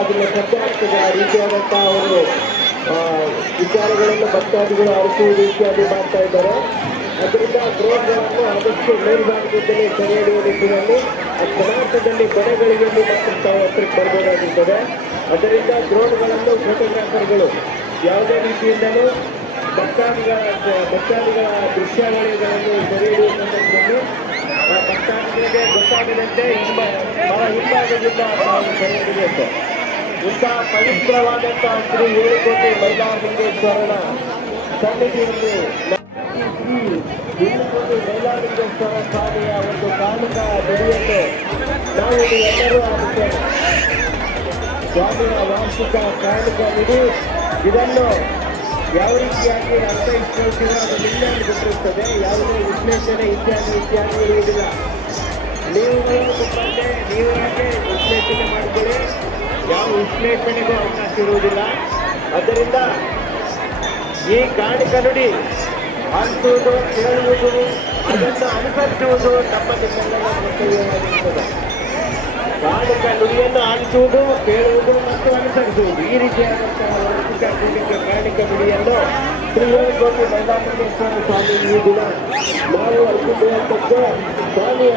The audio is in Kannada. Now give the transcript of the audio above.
ಅದನ್ನು ಸತ್ಯಾರ್ಥದ ರೀತಿಯಾದಂತಹ ಅವರು ವಿಚಾರಗಳನ್ನು ಭಕ್ತಾದಿಗಳು ಅರಿಸುವುದು ಇತ್ಯಾದಿ ಮಾಡ್ತಾ ಇದ್ದಾರೆ. ಅದರಿಂದ ಡ್ರೋನ್ಗಳನ್ನು ಆದಷ್ಟು ಮೇಲ್ಭಾಗದಿಂದಲೇ ಸೆರೆ ಹಿಡಿಯುವ ನಿಟ್ಟಿನಲ್ಲಿ ಪದಾರ್ಥದಲ್ಲಿ ಕೊನೆಗಳಿಗೆ ಮತ್ತು ತಾವು ಹತ್ರಕ್ಕೆ ಬರಬೇಕಾಗುತ್ತದೆ. ಅದರಿಂದ ಡ್ರೋನ್ಗಳನ್ನು ಫೋಟೋಗ್ರಾಫರ್ಗಳು ಯಾವುದೇ ರೀತಿಯಿಂದಲೂ ಭಕ್ತಾದಿಗಳ ದೃಶ್ಯಾವಳಿಗಳನ್ನು ಸೆರೆ ಹಿಡಿಯುವ ಸಂದರ್ಭದಲ್ಲಿ ಭಕ್ತಾದಿಗಳಿಗೆ ಗೊತ್ತಾಗದಂತೆ ಬಹಳ ಹಿಂಭಾಗದಿಂದ ನಾವು ಸೆರೆ ಹಿಡಿಯಬೇಕು. ಇಂತಹ ಪವಿತ್ರವಾದಂತಹ ಶ್ರೀ 7 ಕೋಟಿ ಮೈಲಾರಲಿಂಗೇಶ್ವರನ ಸನ್ನಿಧಿಯಲ್ಲಿ ಶ್ರೀ 7 ಕೋಟಿ ಮೈಲಾರಲಿಂಗೇಶ್ವರ ಸ್ವಾಮಿಯ ಒಂದು ಕಾಣಿಕ ನುಡಿಯನ್ನು ನಾವು ಎಲ್ಲರೂ ಆಡುತ್ತೇವೆ. ಸ್ವಾಮಿಯ ವಾರ್ಷಿಕ ಕಾಣಿಕ ನುಡಿ ಇದನ್ನು ಯಾವ ರೀತಿಯಾಗಿ ಅರ್ಥೈಸಿಕೊಳ್ತೀರೋ ಅದು ನಿಮ್ಮಲ್ಲಿ ಗೊತ್ತಿರುತ್ತದೆ. ಯಾವುದೇ ವಿಶ್ಲೇಷಣೆ ಇತ್ಯಾದಿ ಇರುವುದಿಲ್ಲ. ನೀವುಗಳನ್ನು ಕೊಟ್ಟಂತೆ ನೀವಾಗೆ ವಿಶ್ಲೇಷಣೆ ಮಾಡಿಕೊಳ್ಳಿ. ಯಾವ ವಿಶ್ಲೇಷಣೆಗೂ ಅವಕಾಶ ಇರುವುದಿಲ್ಲ. ಆದ್ದರಿಂದ ಈ ಕಾಣಿಕ ನುಡಿ ಆಲಿಸುವುದು, ಕೇಳುವುದು, ಅದನ್ನು ಅನುಸರಿಸುವುದು ನಮ್ಮ ನಿಮ್ಮೆಲ್ಲರ ಕರ್ತವ್ಯವಾಗಿರುತ್ತದೆ. ಕಾಣಿಕ ನುಡಿಯನ್ನು ಆಲಿಸುವುದು, ಕೇಳುವುದು ಮತ್ತು ಅನುಸರಿಸುವುದು ಈ ರೀತಿಯಾದಂತಹ ವಾರ್ಷಿಕ ಕಾಣಿಕ ನುಡಿಯನ್ನು ಶ್ರೀ 7 ಕೋಟಿ ಮೈಲಾರಲಿಂಗೇಶ್ವರ ಸ್ವಾಮಿ ಈ ದಿನ ನಾವು ಅರ್ಪಿಸುವಂಥದ್ದು ಸ್ವಾಮಿಯ